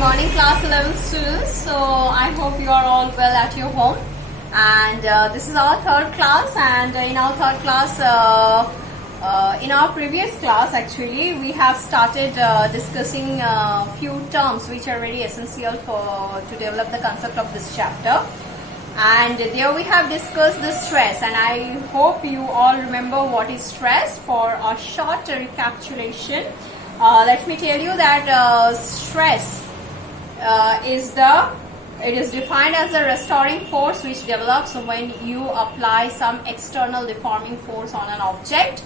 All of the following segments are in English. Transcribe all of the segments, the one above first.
morning class 11 students. So I hope you are all well at your home, and this is our third class. And in our third class, in our previous class actually we have started discussing a few terms which are very essential to develop the concept of this chapter. And there we have discussed the stress, and I hope you all remember what is stress. For a short recapitulation, let me tell you that stress it is defined as a restoring force which develops when you apply some external deforming force on an object,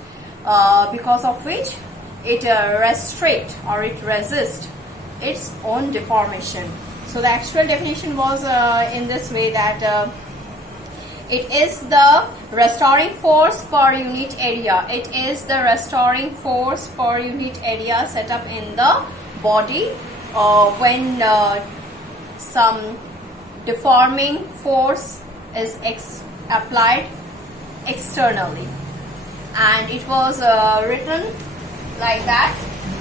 because of which it restricts or it resists its own deformation. So the actual definition was in this way, that it is the restoring force per unit area. It is the restoring force per unit area set up in the body when some deforming force is applied externally. And it was written like that.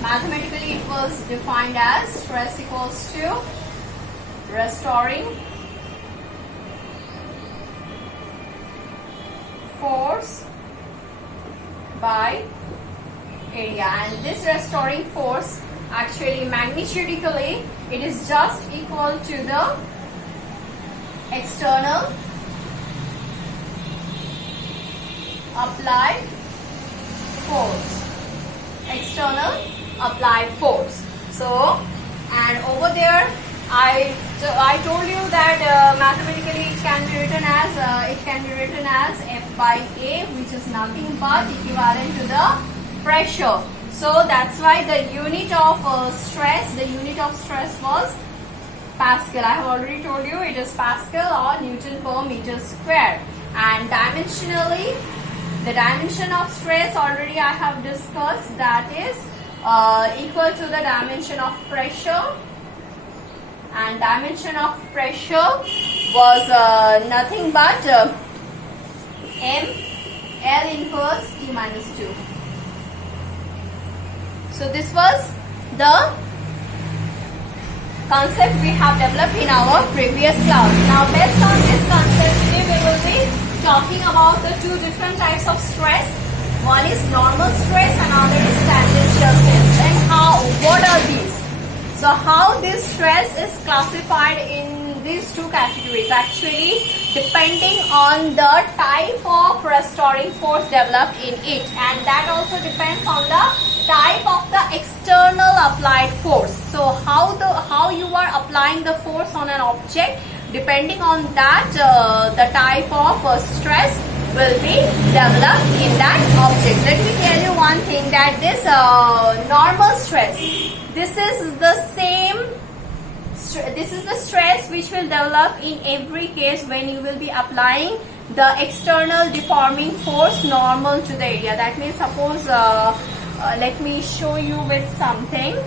Mathematically it was defined as stress equals to restoring force by area. And this restoring force actually magnitudically it is just equal to the external applied force. External applied force. So, and over there I told you that mathematically it can be written as F by A, which is nothing but equivalent to the pressure. So that's why the unit of stress was Pascal. I have already told you it is Pascal or Newton per meter square. And dimensionally, the dimension of stress already I have discussed, that is equal to the dimension of pressure. And dimension of pressure was nothing but M L inverse E minus 2. So this was the concept we have developed in our previous class. Now based on this concept, today we will be talking about the two different types of stress. One is normal stress and another is tangential stress. And what are these? So how this stress is classified in these two categories, actually depending on the type of restoring force developed in it, and that also depends on the type of the external applied force. So how you are applying the force on an object, depending on that the type of stress will be developed in that object. Let me tell you one thing, that this normal stress, this is the stress which will develop in every case when you will be applying the external deforming force normal to the area. That means suppose let me show you with something.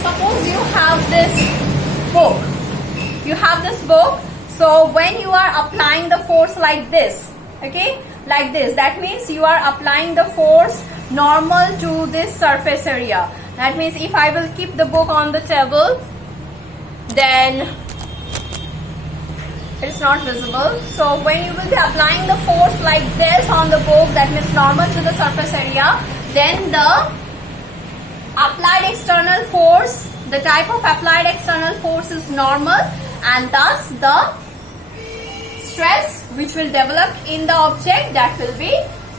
Suppose you have this book. So when you are applying the force like this, okay, like this, that means you are applying the force normal to this surface area. That means if I will keep the book on the table, then it's not visible. So when you will be applying the force like this on the book, that means normal to the surface area, then the applied external force, the type of applied external force is normal, and thus the stress which will develop in the object, that will be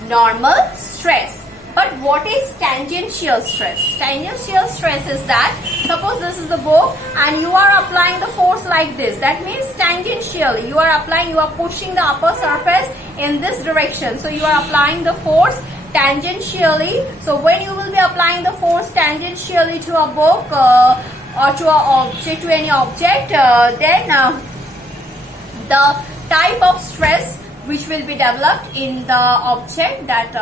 normal stress. But what is tangential stress? Tangential stress is that, suppose this is the book and you are applying the force like this. That means tangentially you are pushing the upper surface in this direction. So you are applying the force tangentially. So when you will be applying the force tangentially to a book or to any object, then the type of stress which will be developed in the object, that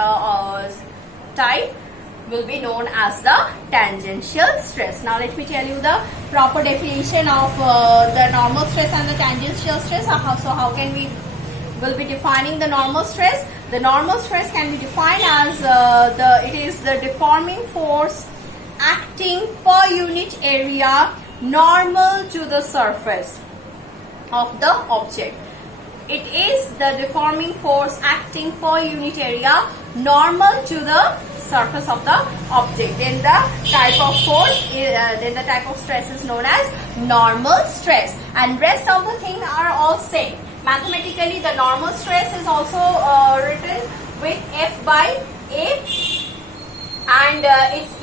type will be known as the tangential stress. Now let me tell you the proper definition of the normal stress and the tangential stress. So how can we will be defining the normal stress? The normal stress can be defined as it is the deforming force acting per unit area normal to the surface of the object. It is the deforming force acting per unit area normal to the surface of the object. Then the type of force, then the type of stress is known as normal stress, and rest of the things are all same. Mathematically, the normal stress is also written with F by A, and its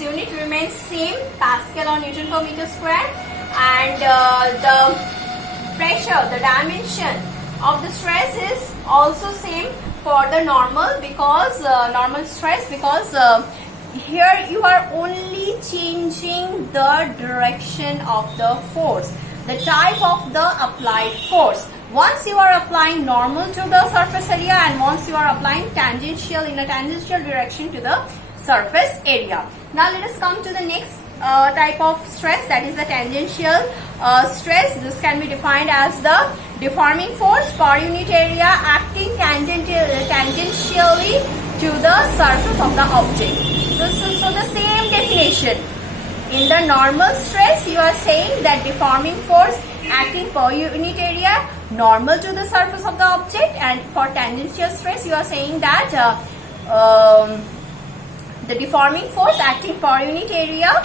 unit remains same, Pascal or Newton per meter square, and the pressure, the dimension of the stress is also same for the normal, because normal stress, because here you are only changing the direction of the force, the type of the applied force. Once you are applying normal to the surface area, and once you are applying tangential in a tangential direction to the surface area. Now let us come to the next type of stress, that is the tangential stress. This can be defined as the deforming force per unit area acting tangentially to the surface of the object. So the same definition. In the normal stress, you are saying that deforming force acting per unit area normal to the surface of the object, and for tangential stress, you are saying that the deforming force acting per unit area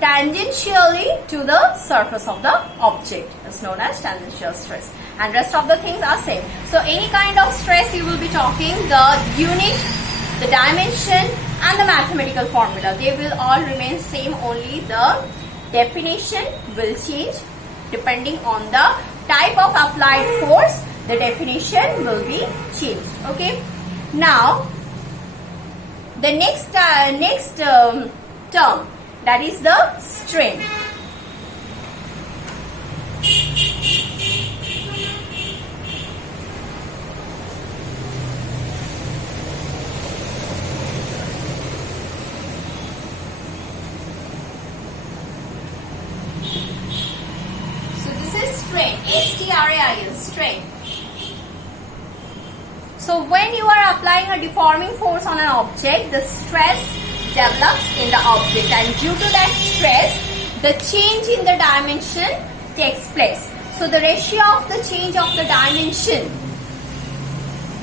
tangentially to the surface of the object is known as tangential stress, and rest of the things are same. So any kind of stress you will be talking, the unit, the dimension and the mathematical formula, they will all remain same, only the definition will change depending on the type of applied force. The definition will be changed. Okay, now the next term, that is the strain. So this is strain, S-T-R-A-I-N, strain. So when you are applying a deforming force on an object, the stress develops in the object, and due to that stress, the change in the dimension takes place. So the ratio of the change of the dimension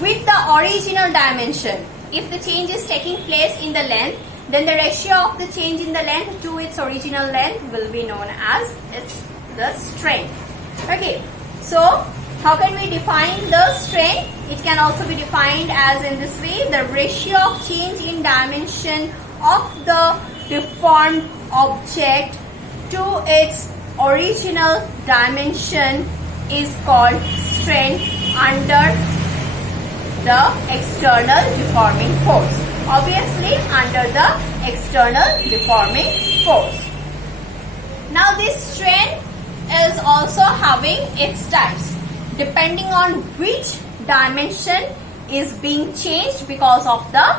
with the original dimension, if the change is taking place in the length, then the ratio of the change in the length to its original length will be known as the strain. Okay, so how can we define the strain? It can also be defined as in this way: the ratio of change in dimension of the deformed object to its original dimension is called strain under the external deforming force. Obviously, under the external deforming force. Now this strain is also having its types, depending on which dimension is being changed because of the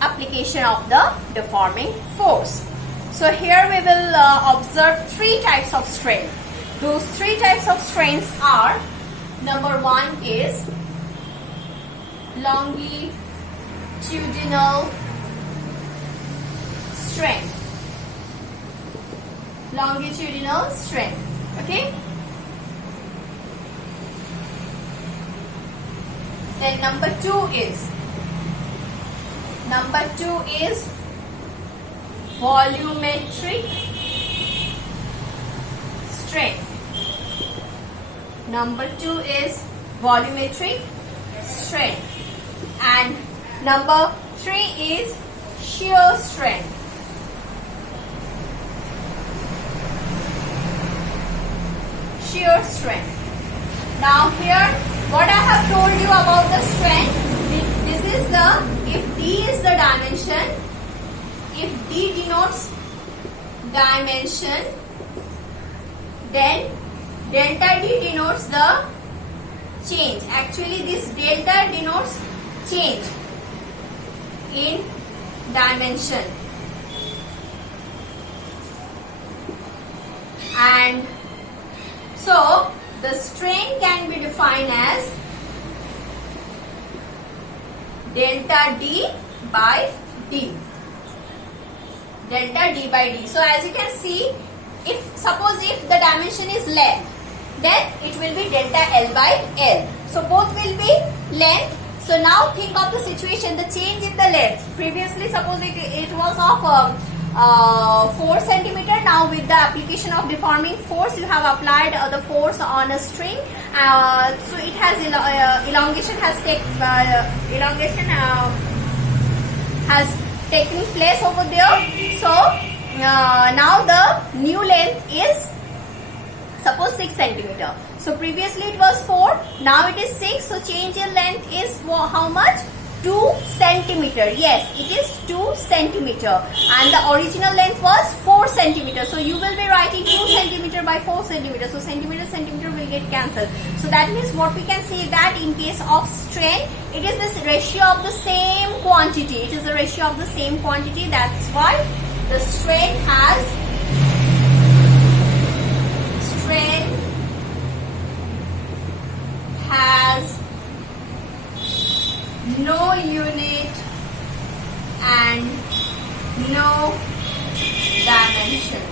application of the deforming force. So here we will observe three types of strain. Those three types of strains are: number one is longitudinal strain. Longitudinal strain. Okay. Then number two is volumetric strain. Number two is volumetric strain. And number three is shear strength. Shear strength. Now here, what I have told you about the strength, this is the, if D is the dimension, if D denotes dimension, then delta D denotes the change. Actually this delta denotes change in dimension. And so the strain can be defined as delta D by D. Delta D by D. So as you can see, suppose if the dimension is length, then it will be delta L by L. So both will be length. So now think of the situation, the change in the length. Previously suppose it was of 4 centimeter. Now with the application of deforming force, you have applied the force on a string. So it has elongation has taken place over there. So now the new length is suppose 6 centimeter. So previously it was 4, now it is 6. So change in length is how much? 2 centimeter. Yes, it is 2 centimeter. And the original length was 4 centimeter. So you will be writing 2 centimeter by 4 centimeter. So centimeter will get cancelled. So that means what we can say that in case of strain, it is this ratio of the same quantity. It is the ratio of the same quantity. That's why the strain has no unit and no dimension.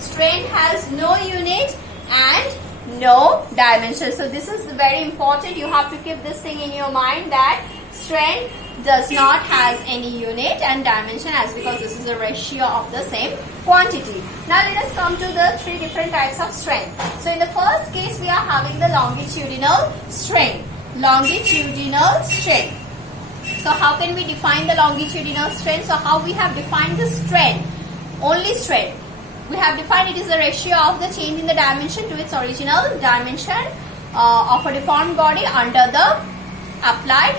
Strain has no unit and no dimension. So this is very important. You have to keep this thing in your mind that strain does not has any unit and dimension, as because this is a ratio of the same quantity. Now let us come to the 3 different types of strain. So in the first case, we are having the longitudinal strain. Longitudinal strain. So how can we define the longitudinal strain? So how we have defined the strain? Only strain. We have defined it is the ratio of the change in the dimension to its original dimension of a deformed body under the applied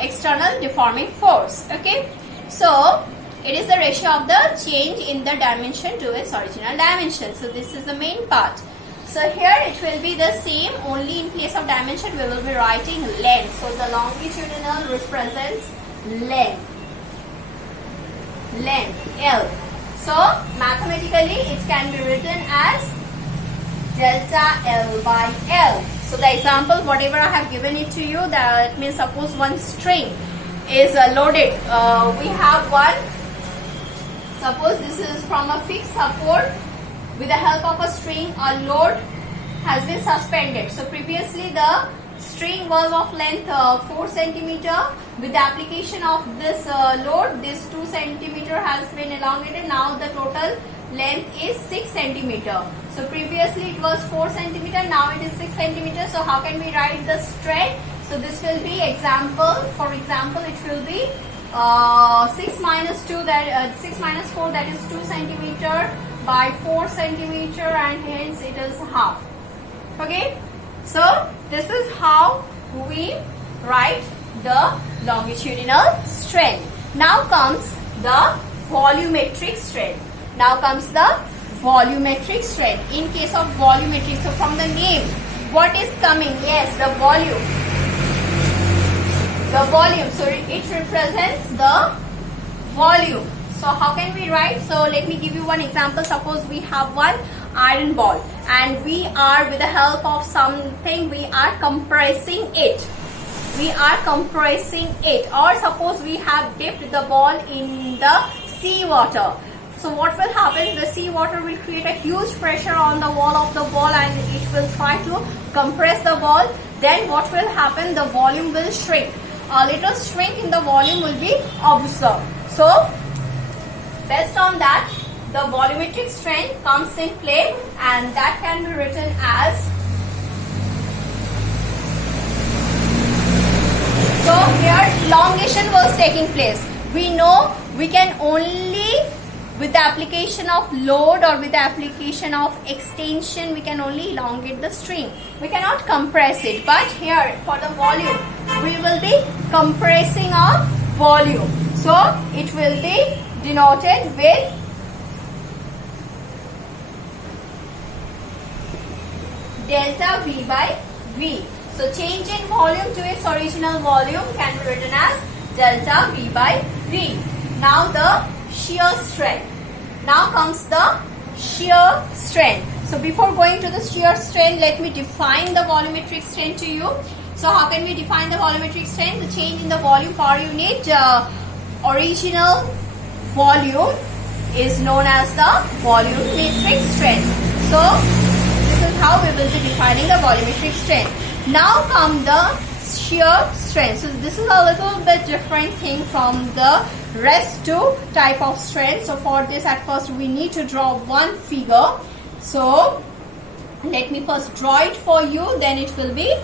external deforming force. Okay. So it is the ratio of the change in the dimension to its original dimension. So this is the main part. So here it will be the same, only in place of dimension we will be writing length. So the longitudinal represents length. Length, L. So mathematically it can be written as delta L by L. So the example, whatever I have given it to you, that means suppose one string is loaded. We have one, suppose this is from a fixed support. With the help of a string, a load has been suspended. So previously the string was of length 4 centimeter. With the application of this load, this 2 centimeter has been elongated. Now the total length is 6 centimeter. So previously it was 4 centimeter. Now it is 6 centimeter. So how can we write the strain? So this will be example. For example, it will be 6 minus 2 that 6 minus 4, that is 2 centimeter by 4 centimeter, and hence it is half. Okay, so this is how we write the longitudinal strain. Now comes the volumetric strain. Now comes the volumetric strain. In case of volumetric, so from the name, what is coming? Yes, the volume. The volume. So it represents the volume. So how can we write? So let me give you one example. Suppose we have one iron ball and we are, with the help of something, we are compressing it. We are compressing it. Or suppose we have dipped the ball in the sea water. So what will happen? The sea water will create a huge pressure on the wall of the ball and it will try to compress the ball. Then what will happen? The volume will shrink. A little shrink in the volume will be observed. So based on that, the volumetric strain comes in play, and that can be written as, so here elongation was taking place. We know we can only, with the application of load or with the application of extension, we can only elongate the string. We cannot compress it. But here for the volume, we will be compressing a volume. So it will be denoted with delta V by V. So change in volume to its original volume can be written as delta V by V. Now the shear strength. Now comes the shear strength. So before going to the shear strength, let me define the volumetric strain to you. So how can we define the volumetric strain? The change in the volume per unit original volume is known as the volumetric strain. So this is how we will be defining the volumetric strain. Now come the shear strength. So this is a little bit different thing from the rest two type of strength. So for this, at first we need to draw one figure. So let me first draw it for you, then it will be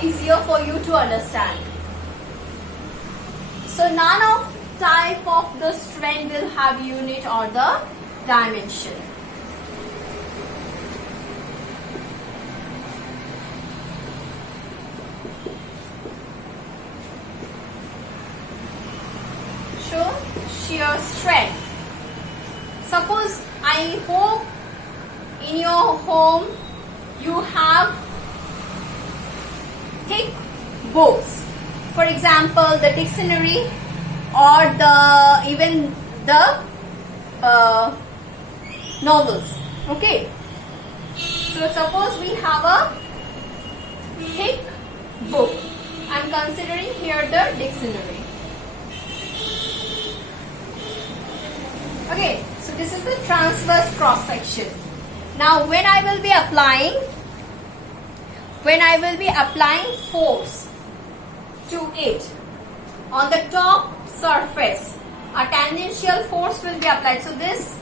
easier for you to understand. So none of type of the strain will have unit or the dimension. So shear strength. Suppose, I hope in your home you have thick books. For example, the dictionary or even the novels. Okay. So suppose we have a thick book. I am considering here the dictionary. Okay, so this is the transverse cross section. Now when I will be applying force to it on the top surface, a tangential force will be applied. So this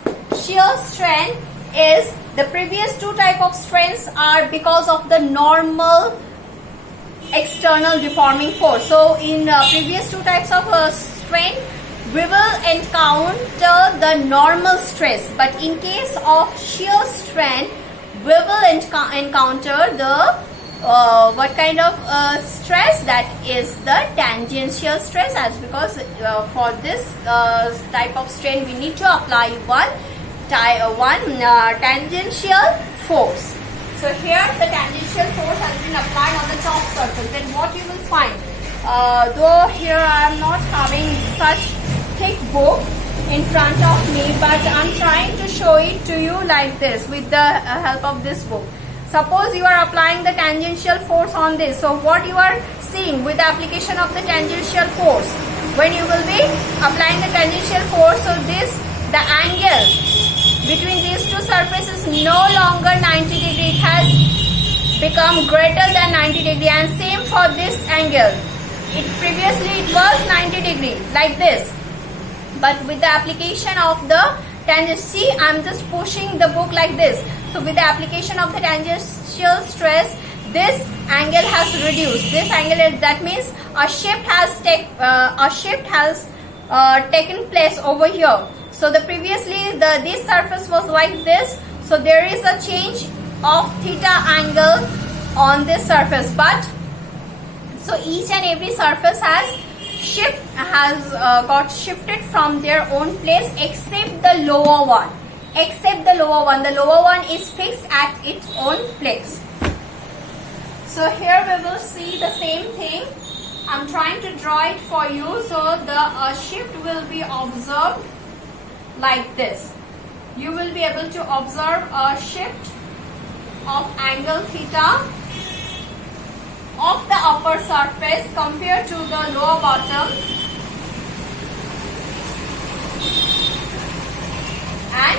shear strain is, the previous two type of strains are because of the normal external deforming force. So in previous two types of strain, we will encounter the normal stress, but in case of shear strain, we will encounter the what kind of stress? That is the tangential stress, as because for this type of strain we need to apply one tangential force. So here the tangential force has been applied on the top surface. Then what you will find, though here I am not having such thick book in front of me, but I am trying to show it to you like this with the help of this book. Suppose you are applying the tangential force on this. So what you are seeing with the application of the tangential force, when you will be applying the tangential force, so the angle between these two surfaces no longer 90 degree, it has become greater than 90 degree, and same for this angle. Previously it was 90 degree like this, but with the application of the tangential, see, I am just pushing the book like this. So with the application of the tangential stress, this angle has reduced. This angle, that means a shift has taken place over here. So the previously this surface was like this. So there is a change of theta angle on this surface, but so each and every surface has got shifted from their own place except the lower one. The lower one is fixed at its own place. So here we will see the same thing. I'm trying to draw it for you. So the shift will be observed like this. You will be able to observe a shift of angle theta of the upper surface compared to the lower bottom, and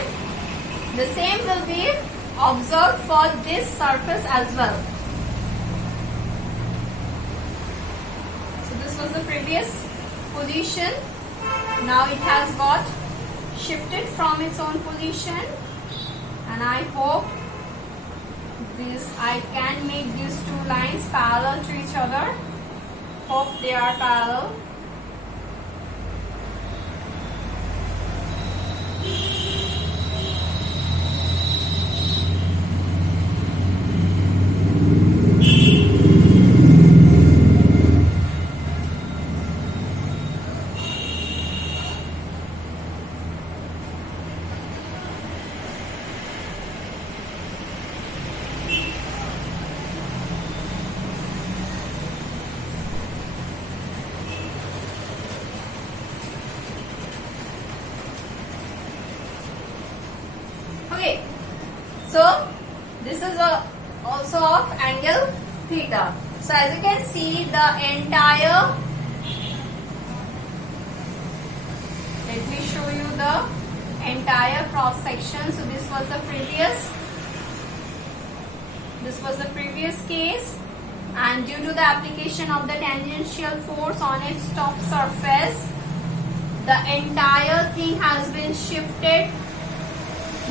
the same will be observed for this surface as well. So this was the previous position. Now it has got shifted from its own position, and I hope I can make these two lines parallel to each other. Hope they are parallel. Okay, so this is also of angle theta. So as you can see, the entire, let me show you the entire cross section. So this was the previous case, and due to the application of the tangential force on its top surface, the entire thing has been shifted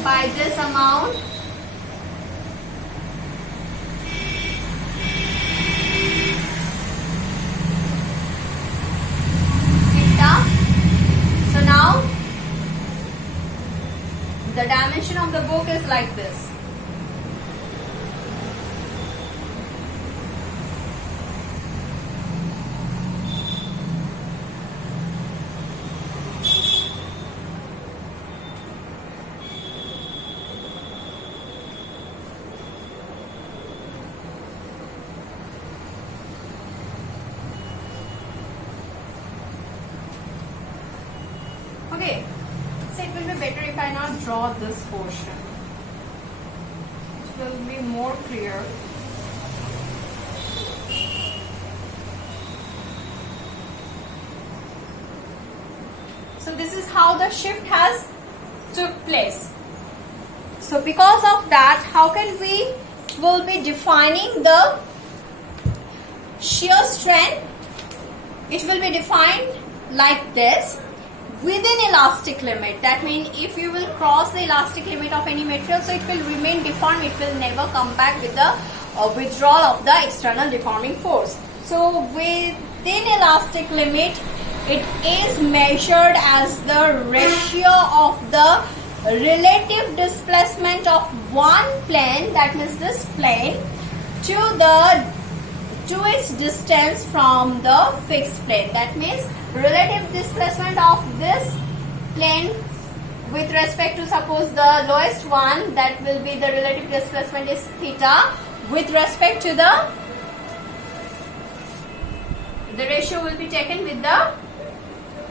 by this amount. So now the dimension of the book is like this. Okay, so it will be better if I now draw this portion. It will be more clear. So this is how the shift has took place. So because of that, how can we will be defining the shear strength? It will be defined like this. Within elastic limit, that means if you will cross the elastic limit of any material, so it will remain deformed, it will never come back with the withdrawal of the external deforming force. So within elastic limit, it is measured as the ratio of the relative displacement of one plane, that means this plane, to its distance from the fixed plane. That means relative displacement of this plane with respect to, suppose, the lowest one, that will be the relative displacement is theta, with respect to the ratio will be taken with the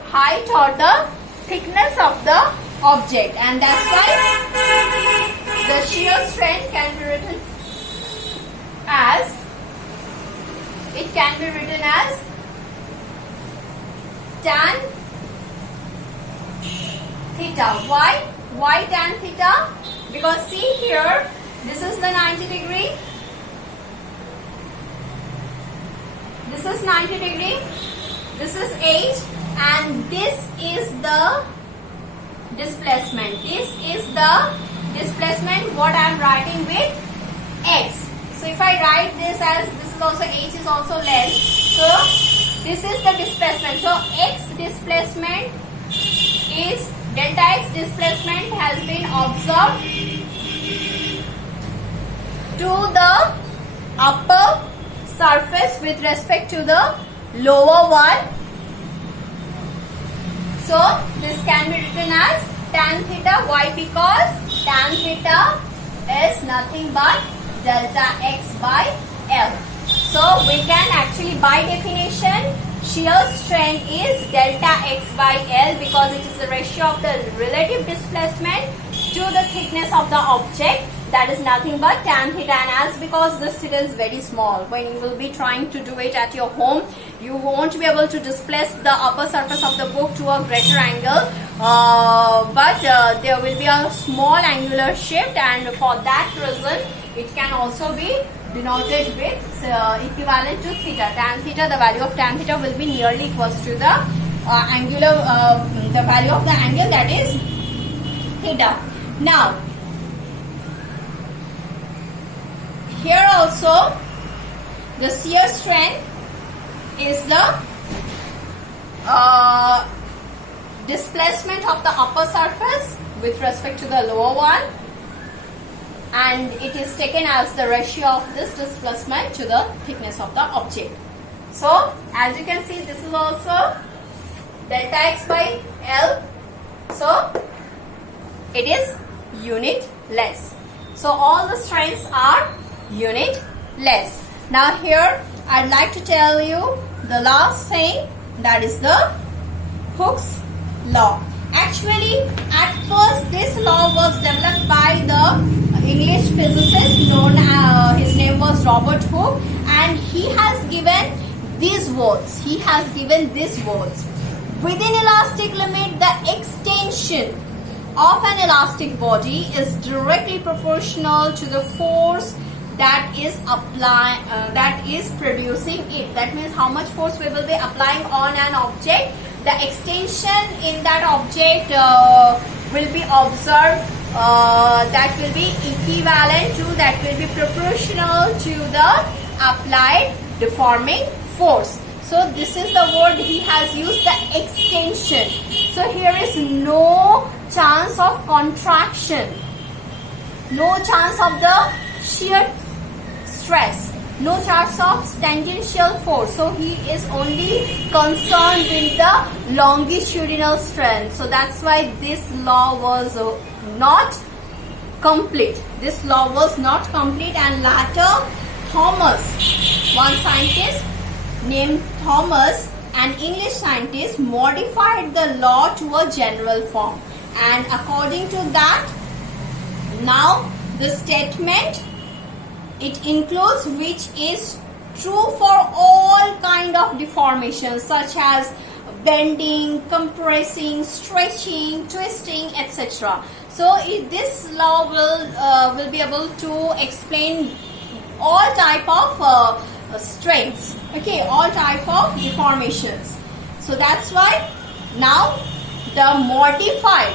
height or the thickness of the object, and that's why the shear strength can be written as, tan theta. Why tan theta? Because see here, this is the 90 degree, this is 90 degree, this is 8, and this is the displacement. This is the displacement what I am writing with x. So if I write this as, this is also, h is also length, so this is the displacement. So x displacement is, delta x displacement has been observed to the upper surface with respect to the lower one. So this can be written as tan theta. Why? Because tan theta is nothing but delta x by L. So we can actually, by definition, shear strain is delta x by L, because it is the ratio of the relative displacement to the thickness of the object, that is nothing but tan theta. And as because this theta is very small, when you will be trying to do it at your home, you won't be able to displace the upper surface of the book to a greater angle, but there will be a small angular shift, and for that reason it can also be denoted with equivalent to theta. Tan theta, the value of tan theta will be nearly equals to the the value of the angle, that is theta. Now here also the shear strength is the displacement of the upper surface with respect to the lower one, and it is taken as the ratio of this displacement to the thickness of the object. So as you can see, this is also delta x by L, so it is unitless. So all the strains are unitless. Now here I'd like to tell you the last thing, that is the Hooke's law. Actually Actually, at first this law was developed by the English physicist known his name was Robert Hooke, and he has given these words. He has given these words. Within elastic limit, the extension of an elastic body is directly proportional to the force that is producing it. That means how much force we will be applying on an object. The extension in that object will be observed. That will be equivalent to, that will be proportional to the applied deforming force. So this is the word he has used, the extension. So here is no chance of contraction, no chance of the shear stress, no chance of tangential force. So he is only concerned with the longitudinal strength. So that's why this law was not complete. This law was not complete, and later Thomas, one scientist named Thomas, an English scientist, modified the law to a general form, and according to that, now the statement, it includes which is true for all kind of deformations such as bending, compressing, stretching, twisting, etc. So this law will be able to explain all type of strengths, okay, all type of deformations. So that's why now the modified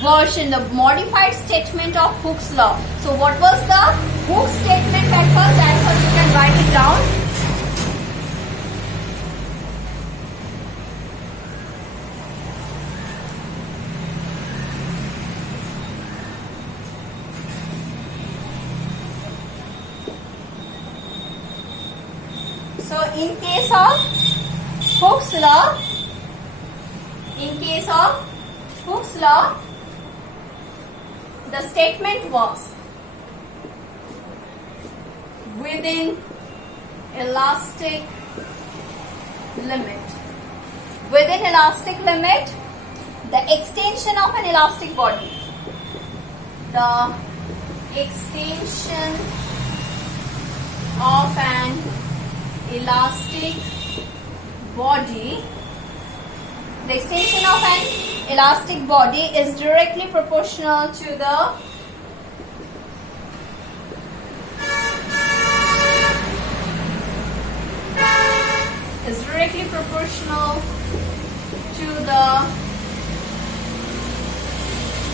version, the modified statement of Hooke's law. So what was the Hooke's statement at first? At first you can write it down. So in case of Hooke's law, the statement was within elastic limit. Within elastic limit, the extension of an elastic body. The extension of an elastic body. The extension of an elastic body is directly proportional to the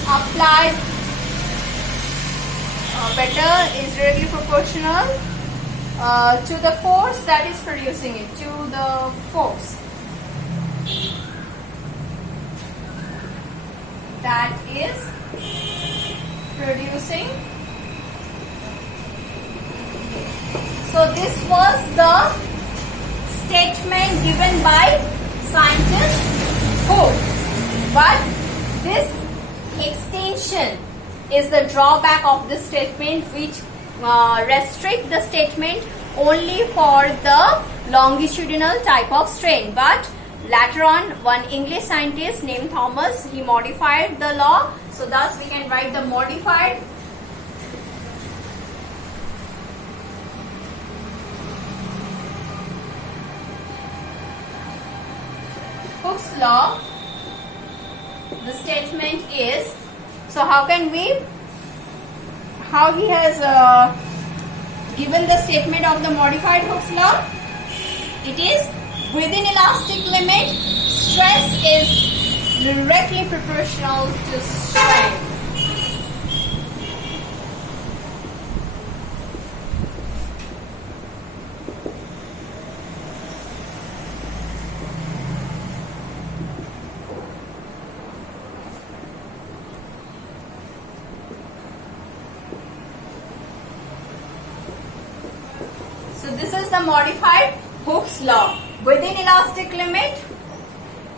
applied is directly proportional to the force that is producing it, to the force that is producing. So this was the statement given by scientist Hooke, but this extension is the drawback of this statement, which restrict the statement only for the longitudinal type of strain. But later on, one English scientist named Thomas, he modified the law. So thus we can write the modified Hooke's law. The statement is, so how he has given the statement of the modified Hooke's law? It is within elastic limit, stress is directly proportional to strain. So this is the modified Hooke's law. Within elastic limit,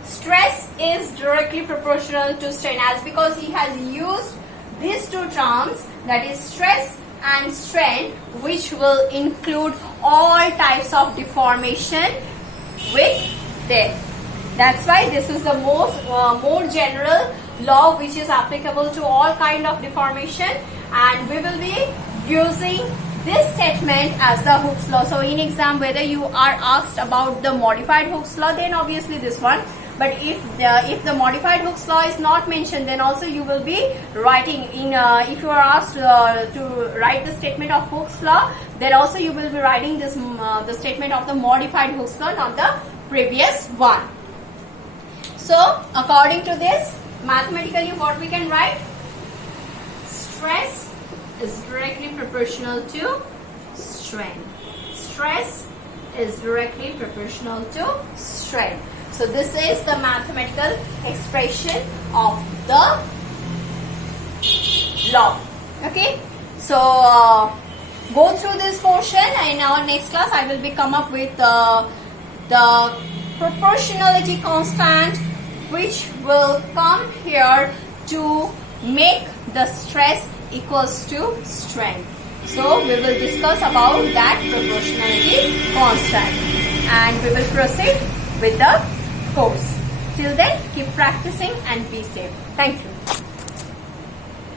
stress is directly proportional to strain, as because he has used these two terms, that is stress and strain, which will include all types of deformation with them. That's why this is the more general law which is applicable to all kind of deformation, and we will be using this statement as the Hooke's law. So in exam, whether you are asked about the modified Hooke's law, then obviously this one. But if the modified Hooke's law is not mentioned, then also you will be writing in. If you are asked to write the statement of Hooke's law, then also you will be writing this the statement of the modified Hooke's law, not the previous one. So according to this, mathematically what we can write? Stress is directly proportional to strain. Stress is directly proportional to strain. So this is the mathematical expression of the law. Okay. So go through this portion, and in our next class I will be come up with the proportionality constant, which will come here to make the stress equals to strain. So we will discuss about that proportionality constant, and we will proceed with the course. Till then, keep practicing and be safe. Thank you.